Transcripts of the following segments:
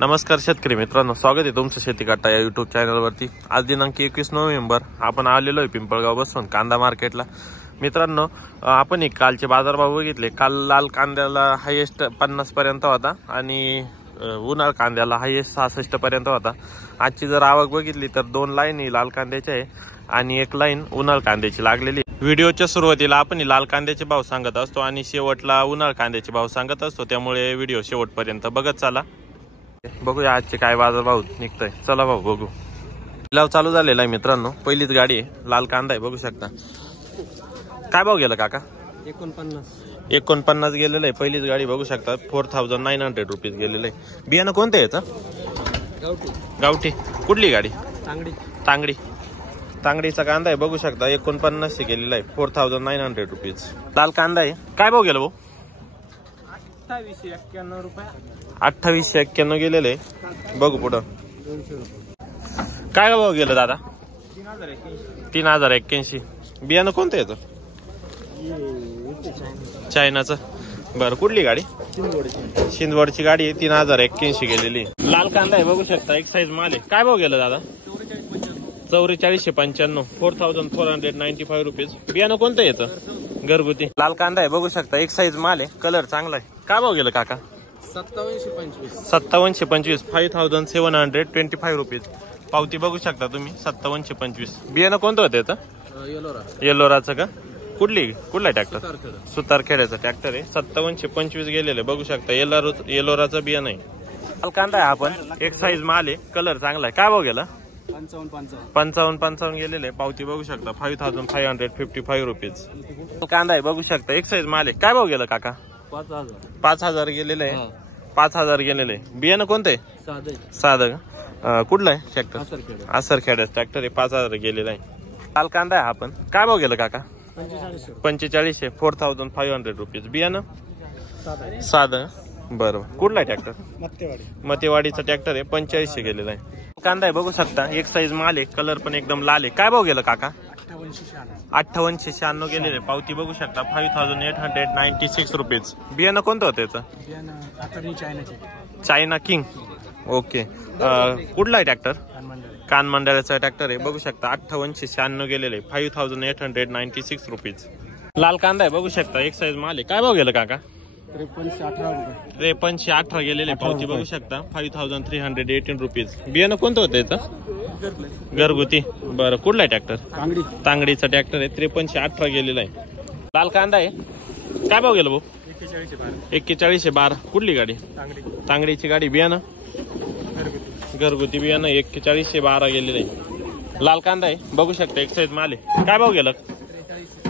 नमस्कार शेतकरी मित्रांनो, स्वागत आहे तुमचं शेती काटा या यूट्यूब चॅनलवरती। आज दिनांक 21 नोव्हेंबर आपण आलेलो आहे पिंपळगाव बसून कांदा मार्केटला। मित्रांनो, आपण एक कालचे बाजारभाव बघितले। काल लाल कांद्याला हायेस्ट 50 पर्यंत होता आणि उन्हाळ कांद्याला हायेस्ट 66 पर्यंत होता। आजची जर आवक बघितली तर 2 लाईन लाल कांद्याच्या आहे आणि 1 लाईन उन्हाळ कांद्याची लागलेली। व्हिडिओच्या सुरुवातीला आपण लाल कांद्याचे भाव सांगत असतो आणि शेवटला उन्हाळ कांद्याचे भाव सांगत असतो, त्यामुळे व्हिडिओ शेवटपर्यंत बघत चला। बघूया आजचे काय बाजार भाव निघतोय। चला भाऊ बघू। लिलाव चालू झालेला आहे मित्रांनो। पहिलीच गाडी आहे, लाल कांदा आहे, बघू शकता। काय भाव गेला काका? 49 गेलेलं आहे। पहिलीच गाडी बघू शकता, 4900 रुपीज गेलेलं आहे। बियाणं कोणतं आहे याचं? गावठी। कुठली गाडी? तांगडीचा कांदा आहे, बघू शकता। 49 गेलेला आहे, 4900 रुपीज लाल कांदा आहे। काय भाव गेला भाऊ? 2891 रुपये। 2891 गेलेले। बघू पुढं काय भाव गेलं दादा? 3081। बियाणं कोणतं येतं? चायनाचं। बरं, कुठली गाडी? शिंदवडची गाडी आहे, 3081 गेलेली। लाल कांदा आहे, बघू शकता। एक साईज माल आहे। काय भाव गेलं दादा? 4495, 4495 रुपीज। बियाणं कोणतं येतं? घरगुती लाल कांदा आहे, बघू शकता। एक साईज माल आहे, कलर चांगला आहे। काय भाव गेलं काका? 5725, 5725 रुपीज। पावती बघू शकता तुम्ही, 5725। बियाणं कोणतं होतं याचं? येलोराचं का? कुठला ट्रॅक्टर? सुतारखेड्याचा ट्रॅक्टर आहे, 5725 गेलेले, बघू शकता। येलोराचं बियाणं आहे। लाल कांदा आहे आपण, एक साईज माल आहे, कलर चांगला आहे। काय भाव गेला? 55 गेलेले। पावती बघू शकता, 5555 रुपीज। कांदा आहे, बघू शकता। एक साईज माल आहे। काय भाव गेला काका? 5000 गेलेले आहे। 5000 गेलेले। बियाणं कोणतं आहे? साधं का? कुठलं आहे ट्रॅक्टर? आसरखेड्याचं ट्रॅक्टर आहे, 5000 गेलेला आहे। लाल कांदा आहे आपण। काय भाव गेला काका? 4500, 4500 रुपीज। बियाणं साधं। बरं, कुठला आहे ट्रॅक्टर? मतेवाडीचा ट्रॅक्टर आहे, 8500 गेलेला आहे। कांदा आहे, बघू शकता। एक साईज माल आहे, कलर पण एकदम लाल आहे। काय भाव गेला काका? 5896 गेलेले। पावती बघू शकता, 5896 रुपीज। बियाणं कोणतं होतं याचं? China king. ओके। कुठला आहे ट्रॅक्टर? कान मंडळाचा ट्रॅक्टर आहे, बघू शकता। 5896 गेलेले, 5896 रुपीज। लाल कांदा आहे, बघू शकता। एक साईज माल आहे। काय भाव गेला काका? 5318 गेलेले। पावती बघू शकता, 5318 रुपीज। बियाणं कोणतं होतं याचं? घरगुती। बरं, कुठला आहे ट्रॅक्टर? तांगडीचा ट्रॅक्टर आहे, 5318 गेलेला आहे। लाल कांदा आहे। काय भाव गेला भाऊ? 4112। कुठली गाडी? तांगडीची गाडी। बियाणं घरगुती बियाणं, 4112 गेलेलं आहे। लाल कांदा आहे, बघू शकता। एक साईज माल आहे। काय भाव गेला?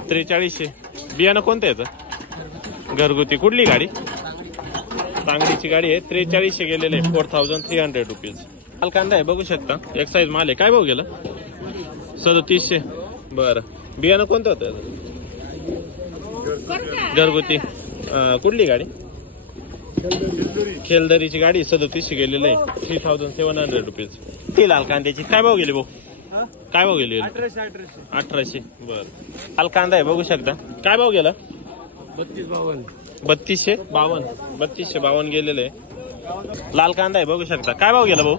4300। बियाणं कोणतं याचं? घरगुती। कुठली गाडी? तांगडीची गाडी आहे, 4300 गेलेले, 4300 रुपीज। लाल कांदा आहे, बघू शकता। एक साईज माल आहे। काय भाव गेला? 3700। बरं, बियाणं कोणतं होतं? घरगुती। कुठली गाडी? खेलदरीची गाडी, 3700 गेलेलं आहे, 3700 रुपीज। ती लाल कांद्याची काय भाव गेली भाऊ? काय भाव गेली? 1800। बरं, लाल कांदा आहे, बघू शकता। काय भाव गेला? 3252 गेलेले आहे। लाल कांदा आहे, बघू शकता। काय भाव गेला भाऊ?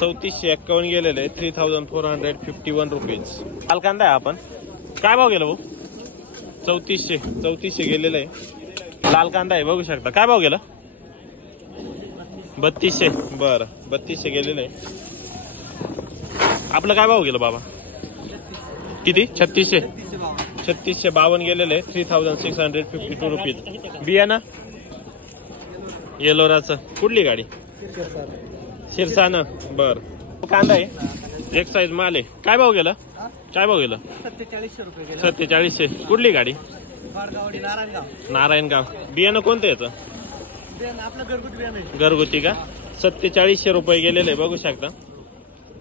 3451 गेलेले, 3451 रुपीज। लाल कांदा आहे आपण। काय भाव गेला भाऊ? 3400 गेलेलं आहे। लाल कांदा आहे, बघू शकता। काय भाव गेला? 3200। बरं, 3200 गेलेलं आहे। आपलं काय भाव गेला बाबा? किती? 3652 गेलेले, 3652 रुपीज। बियाणं येलोराचं। कुठली गाडी? शिरसानं। बर, कांदा आहे, एक साईज माल आहे। काय भाव गेला? 4700। कुठली गाडी? नारायणगाव। बियाणं कोणतं येतं? घरगुती का? 4700 रुपये गेलेले, बघू शकता।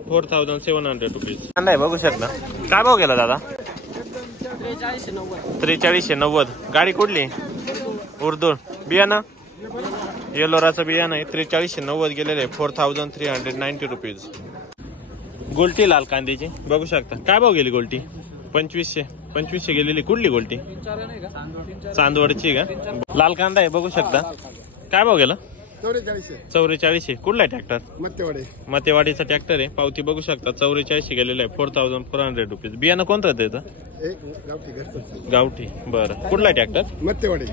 4700 रुपीज। कांदा आहे, बघू शकता। काय भाव गेला दादा? 4390। गाडी कुठली? उर्दू। बियाणं येलोराचं बियाणं आहे, 4390 गेलेले, 4390 रुपीज। गोल्टी लाल कांद्याची, बघू शकता। काय भाव गेली गोल्टी? 2500 गेलेली। कुठली गोल्टी? चांदवडची का? लाल कांदा आहे, बघू शकता। काय भाव गेला? 44. कुठला आहे ट्रॅक्टर? मतेवाडीचा ट्रॅक्टर आहे. पावती बघू शकता 44 गेलेला आहे. 4400 रुपीज. बियाणं कोणतं त्याचं? गावठी. बरं. कुठला आहे ट्रॅक्टर?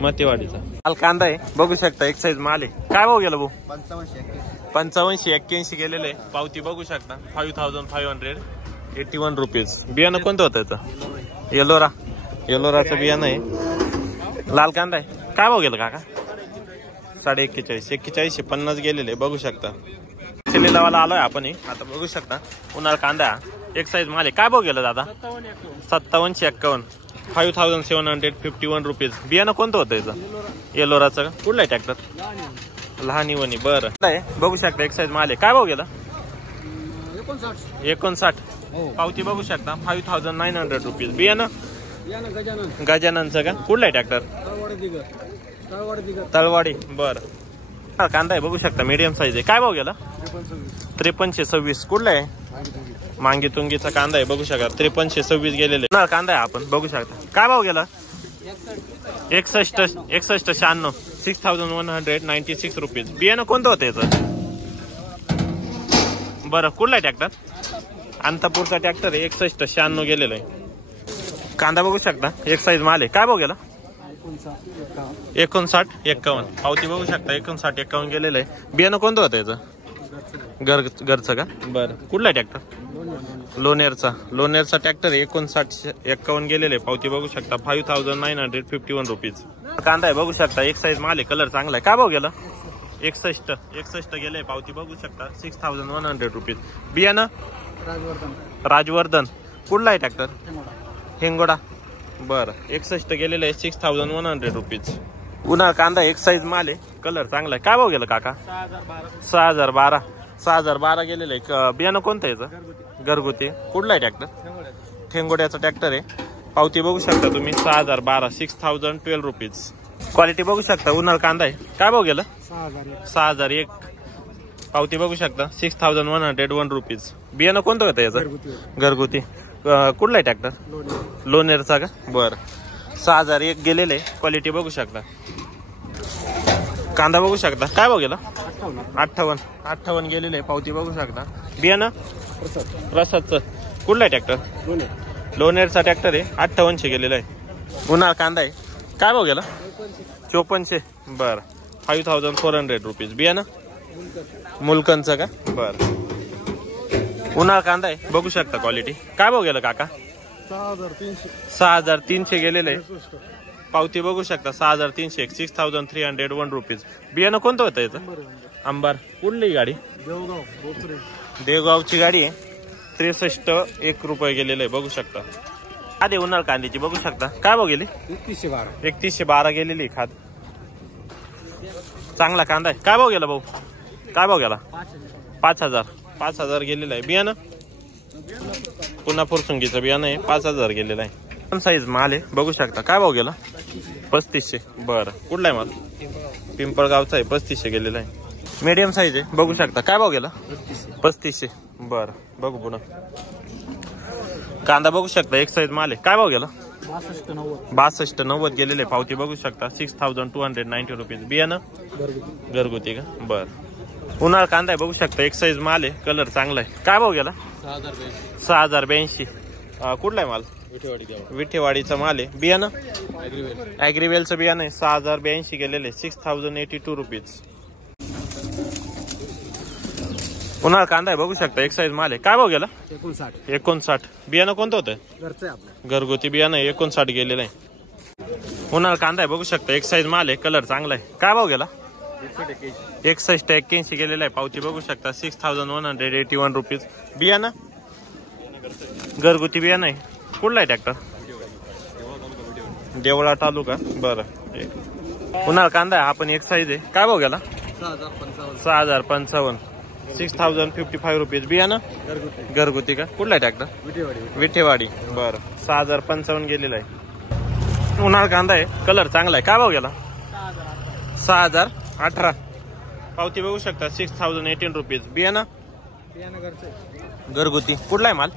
मतेवाडीचा. माल कांदा आहे बघू शकता. एक साईज माल आहे. काय भाव गेला भाऊ? 85-81 गेलेले आहे. पावती बघू शकता 5581 रुपीज. बियाणं कोणतं होतं याचं? येलोराचं बियाणं आहे. लाल कांदा आहे. काय भाव गेला काका? 41 50 गेलेले बघू शकता. लिलावाला आलोय आपण. आता बघू शकता उन्हाळा कांदा एक साईज माल आहे. काय भाव गेला दादा? 57-51 5751 रुपीज. बियाणं कोणतं होतं याचं? येलोराचं. कुठला आहे ट्रॅक्टर? लहान वणी. बरं. बघू शकता एक साईज माल आहे. काय भाव गेला? 59. पावती बघू शकता 5900 रुपीज. बियाणं गजाननचं का? कुठला आहे ट्रॅक्टर? तळवाडी. बरं. कांदा आहे बघू शकता मीडियम साईज आहे. काय भाव गेला? 53-26. कुठला आहे? मांगी तुंगीचा कांदा आहे बघू शकता 53-26 गेलेले. कांदा आहे आपण बघू शकता. काय भाव गेला? 61-96 6196 रुपीज. बियाणं कोणतं होतं याचं? बरं. कुठला आहे ट्रॅक्टर? अंतापूरचा ट्रॅक्टर आहे. 61-96 गेलेला आहे. कांदा बघू शकता एक साईज माल आहे. काय भाव गेला? 59-51. पावती बघू शकता 59-51 गेलेलं आहे. बियाणं कोणतं होतं याचं? घरचं का? बरं. कुठला आहे ट्रॅक्टर? लोणेरचा ट्रॅक्टर आहे. 59-51 गेलेले आहे. पावती बघू शकता 5951 रुपीज. कांदा आहे बघू शकता एक साईज माल आहे. कलर चांगला आहे. काय भाव गेला? 61 गेले. पावती बघू शकता 6100 रुपीज. बियाणं राजवर्धन. कुठला आहे ट्रॅक्टर? हिंगोडा. बरं. 61 गेलेले आहे. 6100 रुपीज. उन्हाळा कांदा एक साईज माल आहे. कलर चांगला आहे. काय भाव गेला काका? 6012 गेलेले आहे. बियाणं कोणतं याचं? घरगुती. कुठला आहे ट्रॅक्टर? ठेंगोड्याचा ट्रॅक्टर आहे. पावती बघू शकता तुम्ही 6012 6012 रुपीज. क्वालिटी बघू शकता. उन्हाळा कांदा आहे. काय भाव गेला? 6001. पावती बघू शकता 6101 रुपीज. बियाणं कोणतं होतं याचं? घरगुती. कुठला आहे ट्रॅक्टर? लोणेरचा का? बरं. 6001 गेलेले. क्वालिटी बघू शकता. कांदा बघू शकता. काय भाव गेला? 58 गेलेले. पावती बघू शकता. बियाणं प्रसादचं. कुठला आहे ट्रॅक्टर? लोणेरचा ट्रॅक्टर आहे. 58 गेलेला आहे. उन्हाळा कांदा आहे. काय भाव गेला? 5400. बरं. 5400 रुपीज. बियाणं मुलकनचं का? बरं. उन्हाळा कांदा आहे बघू शकता. क्वालिटी. काय भाव गेला काका? 6300 गेलेलं आहे. पावती बघू शकता 6300 6301 रुपीज. बियाणं कोणतं होतं याचं? अंबार. कुठली गाडी? देवगावची गाडी आहे. 63 रुपये गेलेलं आहे बघू शकता. आधी उन्हाळा कांद्याची बघू शकता. काय भाव गेली? 3112 गेलेली खाद. चांगला कांदा आहे. काय भाव गेला भाऊ? काय भाव गेला? 5000 गेलेला आहे. बियाणं पुन्हा फुरसुंगीचं बियाणं आहे. 5000 गेलेलं आहे. पण साईज माल आहे बघू शकता. काय भाव गेला? 3500. बरं. कुठला आहे माल? पिंपळगावचा आहे. 3500 गेलेला आहे. मीडियम साईज आहे बघू शकता. काय भाव गेला? 3500. बरं. बघू पुन्हा. कांदा बघू शकता एक साईज माल आहे. काय भाव गेला? 6290 गेलेले. पावती बघू शकता 6290 रुपीज. बियाणं घरगुती का? बरं. उन्हाळा कांदा आहे बघू शकता एक साईज माल आहे. कलर चांगला आहे. काय भाव गेला? 6082. कुठला आहे माल? विठेवाडीचा माल आहे. बियाणं ॲग्रीवेलचं बियाणं आहे. 6082 गेलेले. 6082 रुपीज. उन्हाळा कांदा आहे बघू शकता एक साईज माल आहे. काय भाव गेला? 59. बियाणं कोणतं होतं? घरगुती बियाणं 59 गेलेलं आहे. उन्हाळा कांदा आहे बघू शकता एक साईज माल आहे. कलर चांगला आहे. काय भाव गेला? 61-81 गेलेला आहे. पावती बघू शकता 6181 रुपीज. बियाणं घरगुती बियाणं आहे. कुठला आहे ट्रॅक्टर? देवळा तालुका. बरं. उन्हाळा कांदा आहे आपण एक साईज आहे. काय भाव गेला? 6055 6055 रुपीज. बियाणं घरगुती का? कुठला आहे ट्रॅक्टर? विठेवाडी. बरं. 6055 गेलेला आहे. उन्हाळा कांदा आहे. कलर चांगला आहे. काय भाव गेला? 6018. पावती बघू शकता 6018 रुपीज. बियाणं घरगुती. कुठला आहे माल?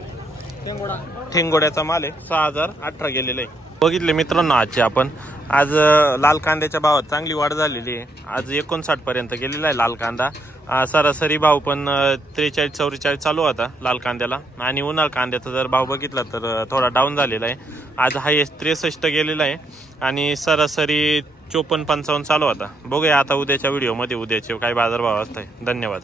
ठेंगोड्याचा माल आहे. 6018 गेलेला आहे. बघितले मित्रांनो आजचे आपण आज लाल कांद्याच्या भावात चांगली वाढ झालेली आहे. आज 59 पर्यंत गेलेला आहे लाल कांदा. सरासरी भाव पण 43-44 चालू होता लाल कांद्याला. आणि उन्हाळ कांद्याचा जर भाव बघितला तर थोडा डाऊन झालेला आहे. आज हायेस्ट 63 गेलेला आहे आणि सरासरी 54-55 चालू होता. बघूया आता उद्याच्या व्हिडिओमध्ये उद्याचे काय बाजारभाव असतात. धन्यवाद.